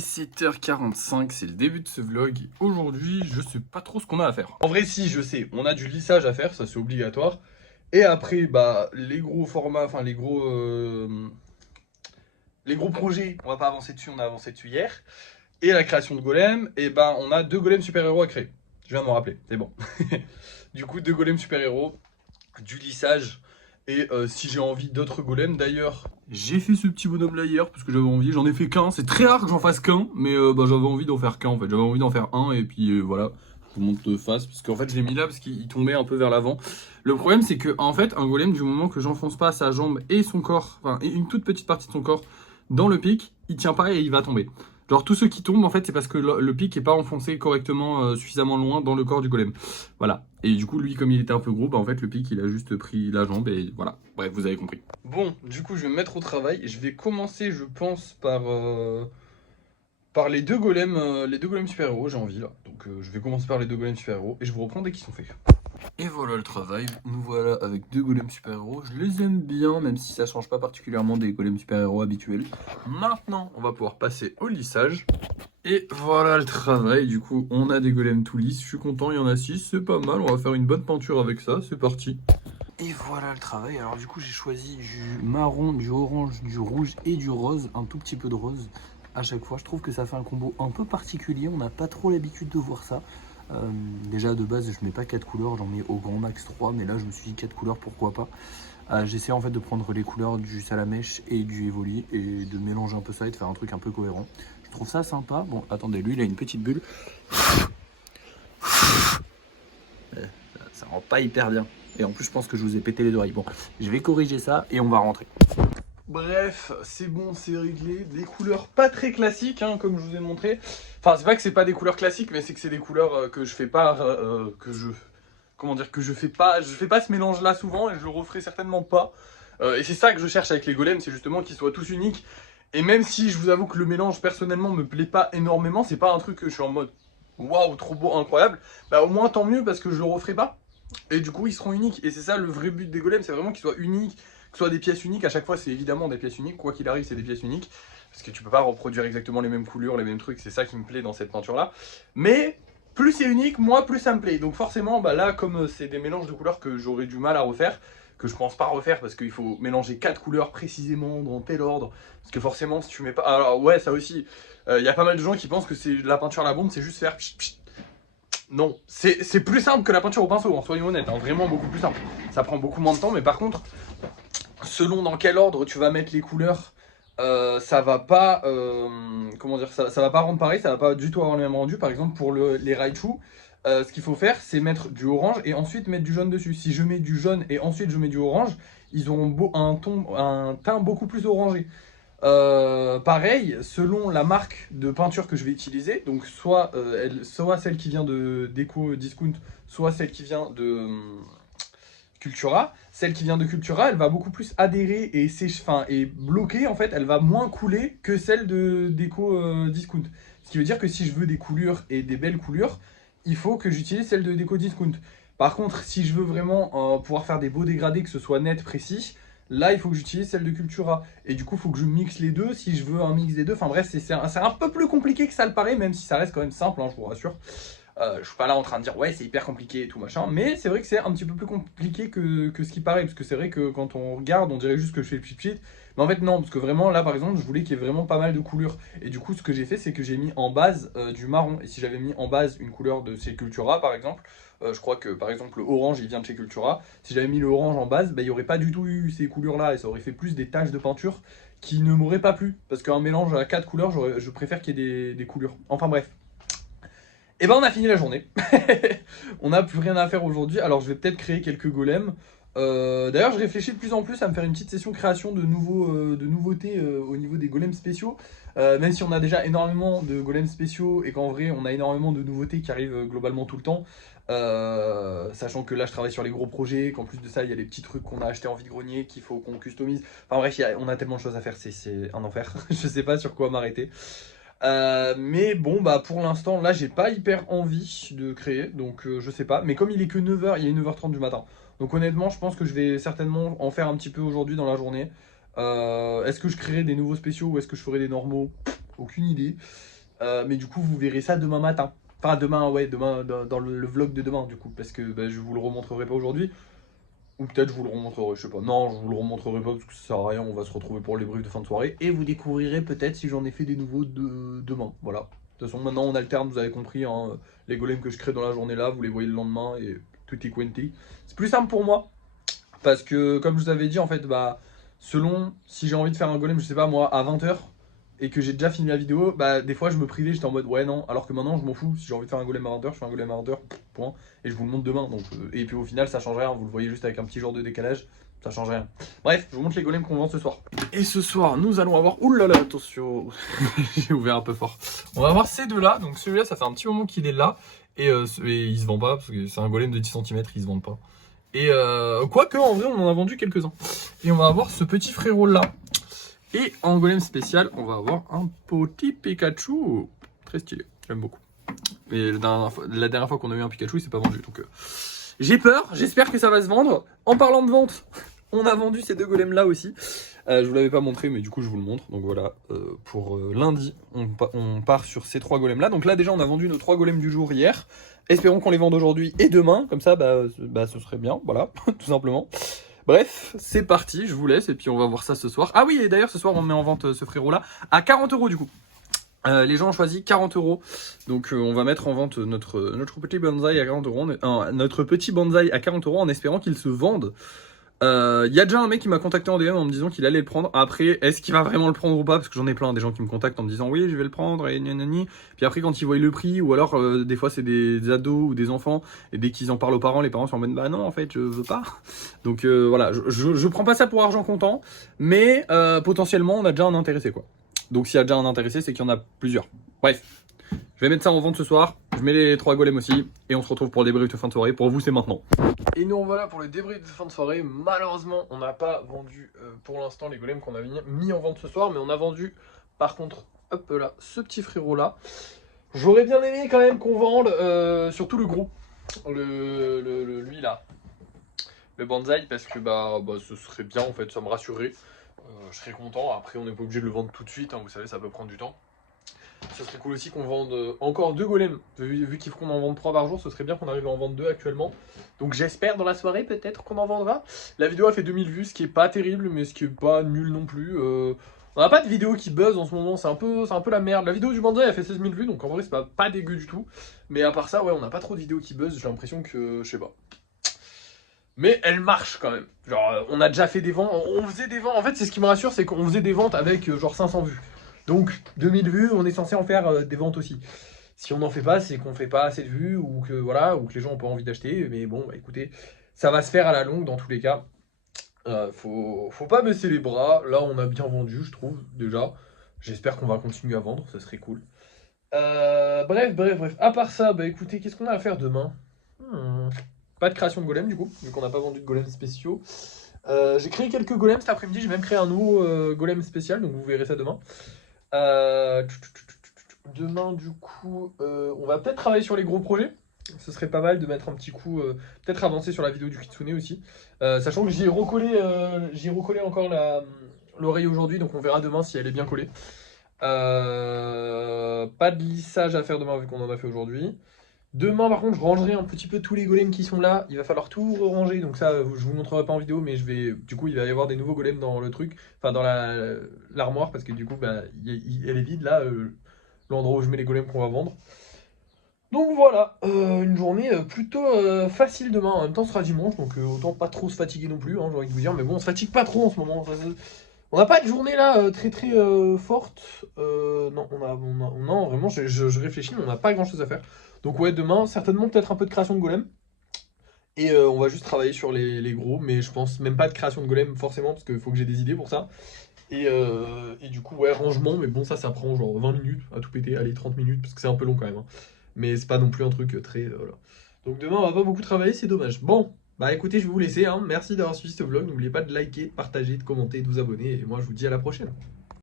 est 7h45, c'est le début de ce vlog. Aujourd'hui, je sais pas trop ce qu'on a à faire. En vrai, si, je sais, on a du lissage à faire, ça c'est obligatoire. Et après, bah, les gros formats, enfin les gros projets, on va pas avancer dessus, on a avancé dessus hier. Et la création de golems, et ben on a 2 golems super-héros à créer. Je viens de m'en rappeler, c'est bon. Du coup, 2 golems super-héros, du lissage. Et si j'ai envie d'autres golems, d'ailleurs, j'ai fait ce petit bonhomme là hier parce que j'avais envie, j'en ai fait qu'un, c'est très rare que j'en fasse qu'un, mais bah, j'avais envie d'en faire qu'un en fait, j'avais envie d'en faire un et puis voilà, je vous montre de face, parce qu'en fait je l'ai mis là parce qu'il tombait un peu vers l'avant. Le problème c'est que en fait un golem, du moment que j'enfonce pas sa jambe et son corps, enfin et une toute petite partie de son corps dans le pic, il tient pas et il va tomber. Genre tous ceux qui tombent en fait c'est parce que le pic est pas enfoncé correctement suffisamment loin dans le corps du golem. Voilà. Et du coup lui comme il était un peu gros, bah en fait le pic il a juste pris la jambe et voilà. Bref, vous avez compris. Bon, du coup je vais me mettre au travail. Je vais commencer je pense par les deux golems super-héros, j'ai envie là. Donc je vais commencer par les 2 golems super-héros et je vous reprends dès qu'ils sont faits. Et voilà le travail, nous voilà avec 2 golems super-héros, je les aime bien même si ça change pas particulièrement des golems super-héros habituels. Maintenant on va pouvoir passer au lissage. Et voilà le travail, du coup on a des golems tout lisses, je suis content, il y en a 6, c'est pas mal, on va faire une bonne peinture avec ça, c'est parti. Et voilà le travail, alors du coup j'ai choisi du marron, du orange, du rouge et du rose, un tout petit peu de rose à chaque fois. Je trouve que ça fait un combo un peu particulier, on n'a pas trop l'habitude de voir ça. Déjà de base je mets pas 4 couleurs, j'en mets au grand max 3, mais là je me suis dit 4 couleurs pourquoi pas. J'essaie en fait de prendre les couleurs du Salamèche et du Evoli et de mélanger un peu ça et de faire un truc un peu cohérent. Je trouve ça sympa. Bon attendez, lui il a une petite bulle. Ça rend pas hyper bien. Et en plus je pense que je vous ai pété les oreilles. Bon, je vais corriger ça et on va rentrer. Bref, c'est bon, c'est réglé. Des couleurs pas très classiques, hein, comme je vous ai montré. Enfin, c'est pas que c'est pas des couleurs classiques, mais c'est que c'est des couleurs que je fais pas, comment dire, que je fais pas ce mélange-là souvent, et je le referai certainement pas. Et c'est ça que je cherche avec les golems, c'est justement qu'ils soient tous uniques. Et même si je vous avoue que le mélange personnellement me plaît pas énormément, c'est pas un truc que je suis en mode waouh, trop beau, incroyable. Bah au moins tant mieux parce que je le referai pas. Et du coup, ils seront uniques. Et c'est ça le vrai but des golems, c'est vraiment qu'ils soient uniques, que ce soit des pièces uniques. À chaque fois, c'est évidemment des pièces uniques. Quoi qu'il arrive, c'est des pièces uniques. Parce que tu peux pas reproduire exactement les mêmes couleurs, les mêmes trucs. C'est ça qui me plaît dans cette peinture-là. Mais plus c'est unique, moi, plus ça me plaît. Donc forcément, bah là, comme c'est des mélanges de couleurs que j'aurais du mal à refaire, que je pense pas refaire parce qu'il faut mélanger 4 couleurs précisément dans tel ordre. Parce que forcément, si tu mets pas... Alors ouais, ça aussi, y a pas mal de gens qui pensent que c'est la peinture à la bombe, c'est juste faire... Pchit, pchit. Non, c'est plus simple que la peinture au pinceau, hein, soyons honnêtes, hein, vraiment beaucoup plus simple. Ça prend beaucoup moins de temps, mais par contre, selon dans quel ordre tu vas mettre les couleurs, ça va pas, comment dire, ça va pas rendre pareil, ça va pas du tout avoir le même rendu. Par exemple, pour les Raichu, ce qu'il faut faire, c'est mettre du orange et ensuite mettre du jaune dessus. Si je mets du jaune et ensuite je mets du orange, ils auront un teint beaucoup plus orangé. Pareil, selon la marque de peinture que je vais utiliser, donc soit celle qui vient de Déco Discount, soit celle qui vient de Cultura. Celle qui vient de Cultura, elle va beaucoup plus adhérer et bloquer, en fait, elle va moins couler que celle de Déco Discount. Ce qui veut dire que si je veux des coulures et des belles coulures, il faut que j'utilise celle de Déco Discount. Par contre, si je veux vraiment pouvoir faire des beaux dégradés, que ce soit net, précis, là, il faut que j'utilise celle de Cultura. Et du coup, il faut que je mixe les deux si je veux un mix des deux. Enfin bref, c'est un peu plus compliqué que ça le paraît, même si ça reste quand même simple, hein, je vous rassure. Je suis pas là en train de dire ouais c'est hyper compliqué et tout machin, mais c'est vrai que c'est un petit peu plus compliqué que ce qui paraît, parce que c'est vrai que quand on regarde on dirait juste que je fais le pchit, mais en fait non, parce que vraiment là par exemple je voulais qu'il y ait vraiment pas mal de couleurs, et du coup ce que j'ai fait c'est que j'ai mis en base du marron, et si j'avais mis en base une couleur de chez Cultura par exemple, je crois que par exemple le orange il vient de chez Cultura, si j'avais mis le orange en base, bah, il n'y aurait pas du tout eu ces couleurs là, et ça aurait fait plus des taches de peinture qui ne m'auraient pas plu, parce qu'un mélange à 4 couleurs, je préfère qu'il y ait des couleurs. Enfin bref. Et ben on a fini la journée. On n'a plus rien à faire aujourd'hui. Alors je vais peut-être créer quelques golems. D'ailleurs je réfléchis de plus en plus à me faire une petite session création de nouveautés au niveau des golems spéciaux. Même si on a déjà énormément de golems spéciaux et qu'en vrai on a énormément de nouveautés qui arrivent globalement tout le temps. Sachant que là je travaille sur les gros projets, qu'en plus de ça il y a les petits trucs qu'on a achetés en vide-grenier qu'il faut qu'on customise. Enfin bref, on a tellement de choses à faire, c'est un enfer. Je sais pas sur quoi m'arrêter. Mais bon bah pour l'instant là j'ai pas hyper envie de créer, donc je sais pas, mais comme il est que 9h, il est 9h30 du matin, donc honnêtement je pense que je vais certainement en faire un petit peu aujourd'hui dans la journée. Est-ce que je créerai des nouveaux spéciaux ou est-ce que je ferai des normaux? aucune idée. Mais du coup, vous verrez ça demain matin. Enfin, demain, ouais, demain, dans le vlog de demain, du coup, parce que bah, je vous le remontrerai pas aujourd'hui. Ou peut-être je vous le remontrerai, je sais pas. Non, je vous le remontrerai pas parce que ça sert à rien, on va se retrouver pour le débrief de fin de soirée. Et vous découvrirez peut-être si j'en ai fait des nouveaux demain, voilà. De toute façon, maintenant on alterne, vous avez compris, hein, les golems que je crée dans la journée là, vous les voyez le lendemain et tout est quanti. C'est plus simple pour moi, parce que comme je vous avais dit, en fait, bah, selon si j'ai envie de faire un golem, je sais pas moi, à 20h, et que j'ai déjà fini la vidéo, bah des fois je me privais, j'étais en mode ouais non, alors que maintenant je m'en fous, si j'ai envie de faire un golem à 20h, je fais un golem à 20h, point, et je vous le montre demain, donc, et puis au final ça change rien, vous le voyez juste avec un petit genre de décalage, ça change rien. Bref, je vous montre les golems qu'on vend ce soir. Et ce soir, nous allons avoir, oulala, attention, j'ai ouvert un peu fort, on va avoir ces deux là, donc celui-là ça fait un petit moment qu'il est là, et il se vend pas, parce que c'est un golem de 10 cm, il se vend pas. Et quoique en vrai on en a vendu quelques-uns. Et on va avoir ce petit frérot là. Et en golem spécial, on va avoir un petit Pikachu. Très stylé, j'aime beaucoup. Et la dernière fois qu'on a eu un Pikachu, il s'est pas vendu. Donc j'ai peur, j'espère que ça va se vendre. En parlant de vente, on a vendu ces deux golems là aussi. Je vous l'avais pas montré, mais du coup je vous le montre. Donc voilà, pour lundi, on part sur ces 3 golems là. Donc là déjà on a vendu nos 3 golems du jour hier. Espérons qu'on les vende aujourd'hui et demain. Comme ça, ce serait bien, voilà, tout simplement. Bref, c'est parti, je vous laisse et puis on va voir ça ce soir. Ah oui, et d'ailleurs ce soir on met en vente ce frérot là à 40 € du coup. Les gens ont choisi 40 €. Donc on va mettre en vente notre petit bonsaï à 40 €. Notre petit bonsaï à 40 € en espérant qu'il se vende. Y a déjà un mec qui m'a contacté en DM en me disant qu'il allait le prendre. Après, est-ce qu'il va vraiment le prendre ou pas? Parce que j'en ai plein, des gens qui me contactent en me disant oui, je vais le prendre et nanani. Puis après, quand ils voient le prix, ou alors des fois c'est des ados ou des enfants, et dès qu'ils en parlent aux parents, les parents sont en mode bah non, en fait, je veux pas. Donc voilà, je prends pas ça pour argent comptant, mais potentiellement on a déjà un intéressé quoi. Donc s'il y a déjà un intéressé, c'est qu'il y en a plusieurs. Bref. Je vais mettre ça en vente ce soir, je mets les 3 golems aussi, et on se retrouve pour le débrief de fin de soirée. Pour vous, c'est maintenant. Et nous voilà pour le débrief de fin de soirée. Malheureusement, on n'a pas vendu pour l'instant les golems qu'on avait mis en vente ce soir, mais on a vendu par contre, hop là, ce petit frérot là. J'aurais bien aimé quand même qu'on vende surtout le gros, lui là, le bonsaï, parce que ce serait bien en fait, ça me rassurerait. Je serais content. Après, on n'est pas obligé de le vendre tout de suite, hein, vous savez, ça peut prendre du temps. Ce serait cool aussi qu'on vende encore 2 golems. Vu qu'il faut qu'on en vende 3 par jour, ce serait bien qu'on arrive à en vendre 2 actuellement. Donc j'espère dans la soirée peut-être qu'on en vendra. La vidéo a fait 2000 vues, ce qui est pas terrible, mais ce qui est pas nul non plus. On n'a pas de vidéo qui buzz en ce moment, c'est un peu la merde. La vidéo du bonsaï a fait 16 000 vues, donc en vrai c'est pas dégueu du tout. Mais à part ça, ouais, on n'a pas trop de vidéos qui buzz, j'ai l'impression que, je sais pas. Mais elle marche quand même. Genre, on a déjà fait des ventes, on faisait des ventes. En fait, c'est ce qui me rassure, c'est qu'on faisait des ventes avec genre 500 vues. Donc 2000 vues, on est censé en faire des ventes aussi. Si on n'en fait pas, c'est qu'on fait pas assez de vues ou que voilà, ou que les gens n'ont pas envie d'acheter. Mais bon, bah, écoutez, ça va se faire à la longue dans tous les cas. Faut pas baisser les bras. Là, on a bien vendu, je trouve déjà. J'espère qu'on va continuer à vendre, ça serait cool. Bref. À part ça, bah écoutez, qu'est-ce qu'on a à faire demain? Pas de création de golem du coup, vu qu'on n'a pas vendu de golem spéciaux. J'ai créé quelques golems cet après-midi, j'ai même créé un nouveau golem spécial, donc vous verrez ça demain. Demain du coup, on va peut-être travailler sur les gros projets. Ce serait pas mal de mettre un petit coup, peut-être avancer sur la vidéo du Kitsune aussi. Sachant que j'y ai recollé encore l'oreille aujourd'hui, donc on verra demain si elle est bien collée. Pas de lissage à faire demain vu qu'on en a fait aujourd'hui. Demain par contre je rangerai un petit peu tous les golems qui sont là, il va falloir tout ranger, donc ça je vous montrerai pas en vidéo, mais du coup il va y avoir des nouveaux golems dans le truc, enfin dans l'armoire, parce que du coup elle est vide là, l'endroit où je mets les golems qu'on va vendre. Donc voilà, une journée plutôt facile demain, en même temps ce sera dimanche, donc autant pas trop se fatiguer non plus, hein, j'ai envie de vous dire, mais bon on se fatigue pas trop en ce moment, on n'a pas de journée là très forte, non, non vraiment je réfléchis, mais on n'a pas grand chose à faire. Donc ouais, demain, certainement peut-être un peu de création de golem. Et on va juste travailler sur les gros, mais je pense même pas de création de golem forcément, parce qu'il faut que j'ai des idées pour ça. Et du coup, ouais, rangement, mais bon, ça prend genre 20 minutes à tout péter, allez, 30 minutes, parce que c'est un peu long quand même. Hein. Mais c'est pas non plus un truc très... voilà. Donc demain, on va pas beaucoup travailler, c'est dommage. Bon, bah écoutez, je vais vous laisser, hein. Merci d'avoir suivi ce vlog. N'oubliez pas de liker, de partager, de commenter, de vous abonner. Et moi, je vous dis à la prochaine.